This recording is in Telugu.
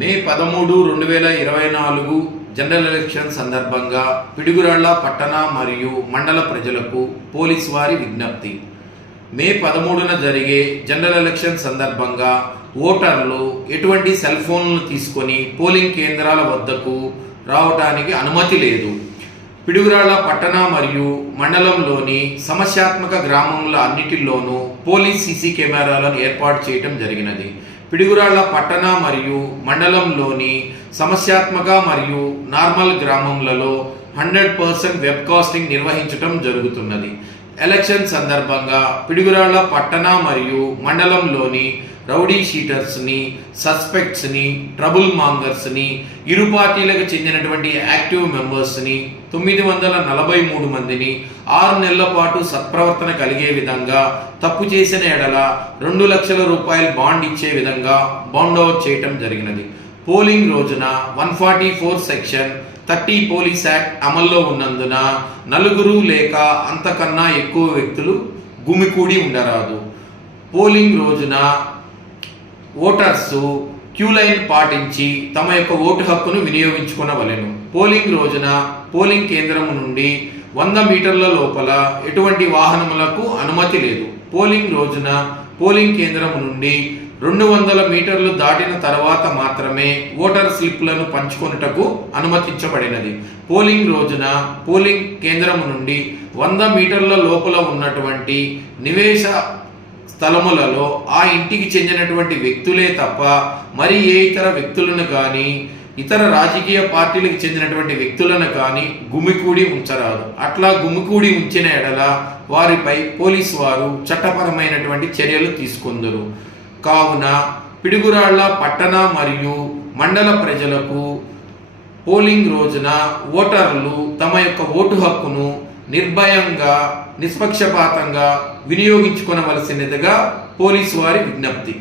మే పదమూడు రెండు వేల ఇరవై నాలుగు జనరల్ ఎలక్షన్ సందర్భంగా పిడుగురాళ్ళ పట్టణ మరియు మండల ప్రజలకు పోలీస్ వారి విజ్ఞప్తి. మే పదమూడున జరిగే జనరల్ ఎలక్షన్ సందర్భంగా ఓటర్లు ఎటువంటి సెల్ ఫోన్లను తీసుకొని పోలింగ్ కేంద్రాల వద్దకు రావడానికి అనుమతి లేదు. పిడుగురాళ్ళ పట్టణ మరియు మండలంలోని సమస్యాత్మక గ్రామముల అన్నిటిలోనూ పోలీస్ సీసీ కెమెరాలను ఏర్పాటు చేయడం జరిగినది. పిడుగురాళ్ళ పట్టణ మరియు మండలంలోని సమస్యాత్మక మరియు నార్మల్ గ్రామంలలో హండ్రెడ్ పర్సెంట్ వెబ్కాస్టింగ్ నిర్వహించడం జరుగుతున్నది. ఎలక్షన్ సందర్భంగా పిడుగురాళ్ళ పట్టణ మరియు మండలంలోని రౌడీ షీటర్స్ని సస్పెక్ట్స్ని ట్రబుల్ మాంగర్స్ని ఇరు పార్టీలకు చెందినటువంటి యాక్టివ్ మెంబర్స్ని తొమ్మిది వందల నలభై మూడు మందిని ఆరు నెలల పాటు సత్ప్రవర్తన కలిగే విధంగా తప్పు చేసిన ఎడల రెండు లక్షల రూపాయల బాండ్ ఇచ్చే విధంగా బాండ్ ఓవర్ చేయటం జరిగినది. పోలింగ్ రోజున one forty four section thirty police act అమల్లో ఉన్నందున నలుగురు లేక అంతకన్నా ఎక్కువ వ్యక్తులు గుమికూడి ఉండరాదు. పోలింగ్ రోజున ఓటర్స్ క్యూ లైన్ పాటించి తమ యొక్క ఓటు హక్కును వినియోగించుకునవలెను. పోలింగ్ రోజున పోలింగ్ కేంద్రం నుండి వంద మీటర్ల లోపల ఎటువంటి వాహనములకు అనుమతి లేదు. పోలింగ్ రోజున పోలింగ్ కేంద్రం నుండి రెండు వందల మీటర్లు దాటిన తర్వాత మాత్రమే ఓటర్ స్లిప్లను పంచుకొనుటకు అనుమతించబడినది. పోలింగ్ రోజున పోలింగ్ కేంద్రం నుండి వంద మీటర్ల లోపల ఉన్నటువంటి నివేశ స్థలములలో ఆ ఇంటికి చెందినటువంటి వ్యక్తులే తప్ప మరి ఏ ఇతర వ్యక్తులను కానీ ఇతర రాజకీయ పార్టీలకు చెందినటువంటి వ్యక్తులను కానీ గుమికూడి ఉంచరాదు. అట్లా గుమికూడి ఉంచిన ఎడల వారిపై పోలీసు వారు చట్టపరమైనటువంటి చర్యలు తీసుకుందరు. కావున పిడుగురాళ్ళ పట్టణ మరియు మండల ప్రజలకు పోలింగ్ రోజున ఓటర్లు తమ యొక్క ఓటు హక్కును నిర్భయంగా నిష్పక్షపాతంగా వినియోగించుకొనవలసినదిగా పోలీసు వారి విజ్ఞప్తి.